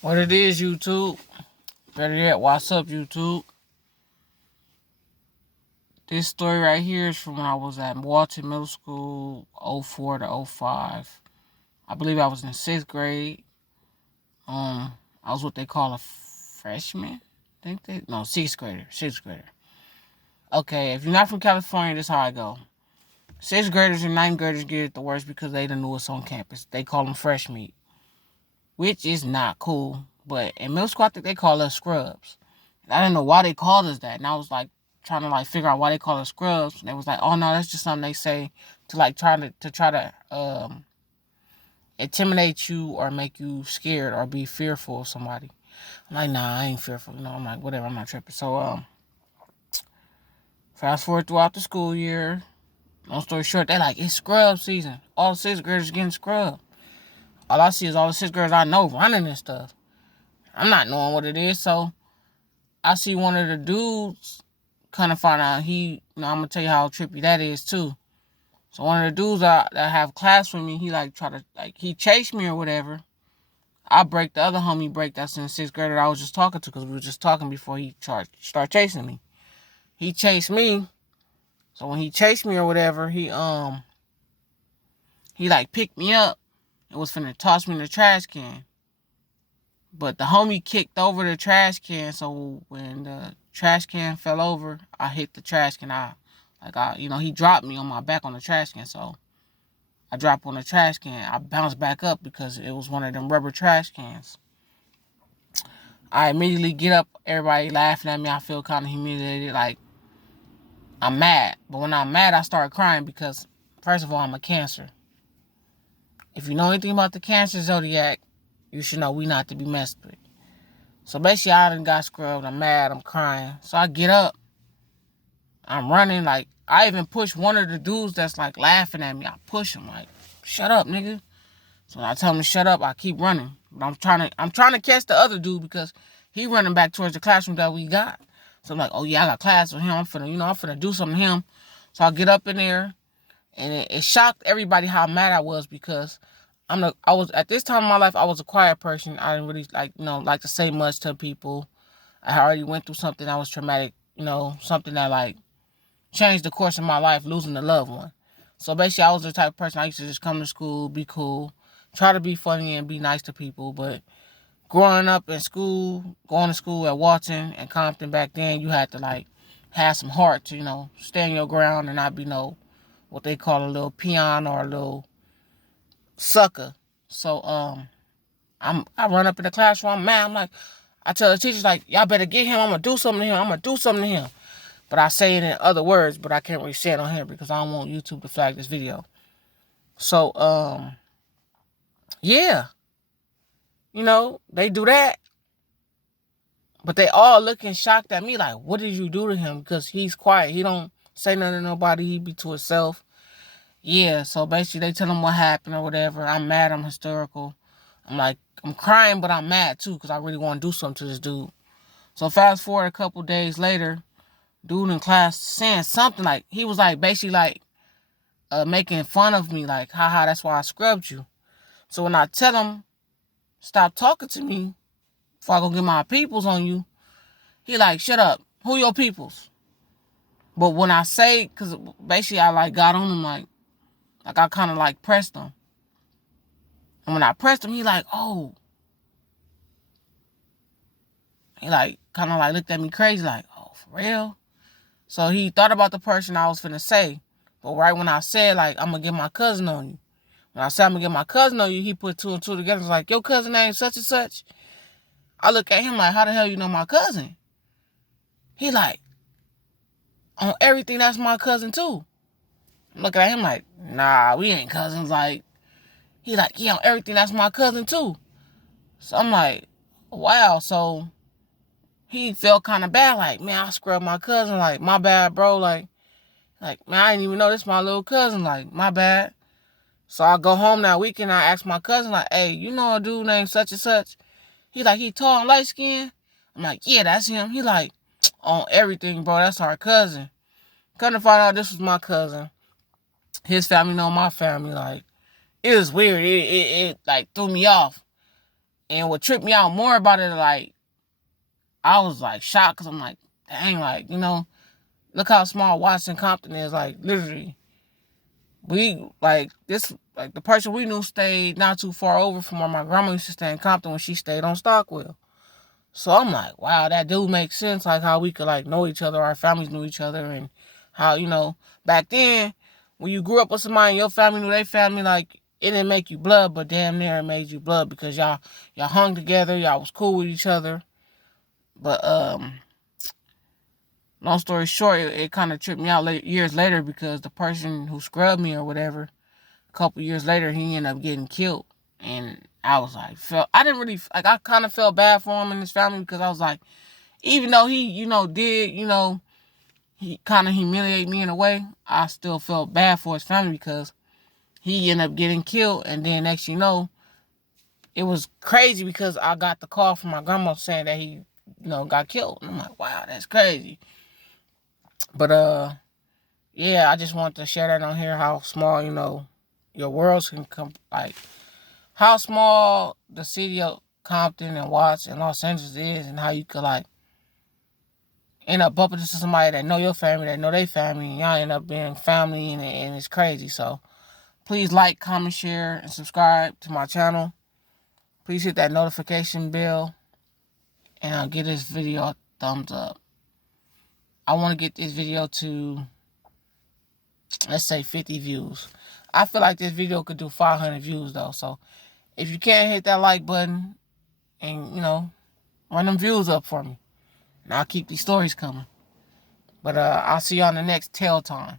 What it is, YouTube? Better yet, what's up, YouTube? This story right here is from when I was at Walton Middle School, '04 to '05. I believe I was in 6th grade. I was what they call a freshman. I think they no 6th grader. 6th grader. Okay, if you're not from California, this is how I go. 6th graders and 9th graders get it the worst because they the newest on campus. They call them fresh meat, which is not cool. But in middle school, I think they call us scrubs. I didn't know why they called us that, and I was like trying to figure out why they call us scrubs. And they was like, "Oh no, that's just something they say to try to intimidate you or make you scared or be fearful of somebody." I'm like, "Nah, I ain't fearful." I'm like, "Whatever, I'm not tripping." So fast forward throughout the school year. Long story short, they like it's scrub season. All the 6th graders getting scrubbed. All I see is all the 6th graders I know running and stuff. I'm not knowing what it is, so I see one of the dudes kind of find out I'm gonna tell you how trippy that is too. So one of the dudes that have class with me, he chased me or whatever. I break the other homie break that's in 6th grade that I was just talking to because we were just talking before he started chasing me. He chased me. So when he chased me or whatever, he picked me up and was finna toss me in the trash can. But the homie kicked over the trash can, so when the trash can fell over, I hit the trash can. He dropped me on my back on the trash can, so I dropped on the trash can. I bounced back up because it was one of them rubber trash cans. I immediately get up, everybody laughing at me. I feel kind of humiliated, like I'm mad. But when I'm mad, I start crying because, first of all, I'm a Cancer. If you know anything about the Cancer zodiac, you should know we not to be messed with. So basically, I done got scrubbed. I'm mad. I'm crying. So I get up. I'm running. I even push one of the dudes that's laughing at me. I push him shut up, nigga. So when I tell him to shut up, I keep running. But I'm trying to catch the other dude because he running back towards the classroom that we got. So I'm like, oh yeah, I got class with him. I'm finna do something to him. So I get up in there, and it shocked everybody how mad I was because I was at this time in my life I was a quiet person. I didn't really like to say much to people. I already went through something that was traumatic, something that changed the course of my life, losing a loved one. So basically I was the type of person I used to just come to school, be cool, try to be funny and be nice to people. But growing up in school, going to school at Walton and Compton back then, you had to have some heart to, stand your ground and not be what they call a little peon or a little sucker. So I run up in the classroom, I'm mad. I tell the teachers y'all better get him. I'm gonna do something to him. I'm gonna do something to him. But I say it in other words, but I can't really say it on here because I don't want YouTube to flag this video. So yeah, they do that, but they all looking shocked at me like, what did you do to him? Because he's quiet. He don't say nothing to nobody. He be to himself. Yeah, so basically they tell him what happened or whatever. I'm mad. I'm hysterical. I'm crying, but I'm mad too because I really want to do something to this dude. So fast forward a couple days later, dude in class saying something he was basically making fun of me haha, that's why I scrubbed you. So when I tell him stop talking to me before I go get my peoples on you, he shut up. Who your peoples? But when I say, because basically I got on him I kind of pressed him. And when I pressed him, he oh. He kind of looked at me crazy oh, for real? So he thought about the person I was finna say. But right when I said I'm gonna get my cousin on you. When I said I'm gonna get my cousin on you, he put two and two together. It's your cousin name such and such. I look at him how the hell you know my cousin? He on everything that's my cousin too. I'm looking at him nah, we ain't cousins. He yeah, on everything that's my cousin too. So I'm wow. So he felt kind of bad. Man, I scrubbed my cousin. My bad, bro. Man, I didn't even know this my little cousin. My bad. So I go home that weekend. I ask my cousin, hey, you know a dude named such and such? He he tall and light skinned. I'm yeah, that's him. He on everything, bro. That's our cousin. Come to find out this was my cousin. His family know my family. It was weird. It threw me off. And what tripped me out more about it, like, I was like shocked because I'm like, dang, like, you know, look how small Watson Compton is. Like, literally, we, like, this, like, the person we knew stayed not too far over from where my grandma used to stay in Compton when she stayed on Stockwell. So I'm like, wow, that do make sense, like, how we could, like, know each other, our families knew each other, and how, you know, back then, when you grew up with somebody and your family knew their family, like, it didn't make you blood, but damn near it made you blood because y'all hung together, y'all was cool with each other. But, long story short, it kind of tripped me out years later because the person who scrubbed me or whatever, a couple years later, he ended up getting killed. And I was like, I kind of felt bad for him and his family because I was like, even though he, you know, did, you know, he kind of humiliated me in a way, I still felt bad for his family because he ended up getting killed. And then next you know, it was crazy because I got the call from my grandma saying that he, you know, got killed. And I'm like, wow, that's crazy. But, yeah, I just wanted to share that on here, how small, you know, your worlds can come, like, how small the city of Compton and Watts and Los Angeles is, and how you could, like, end up bumping into somebody that know your family, that know their family, and y'all end up being family, and it's crazy. So please like, comment, share, and subscribe to my channel. Please hit that notification bell, and I'll give this video a thumbs up. I want to get this video to, let's say, 50 views. I feel like this video could do 500 views, though. So if you can't hit that like button and, you know, run them views up for me, and I'll keep these stories coming. But I'll see you on the next Tell Time.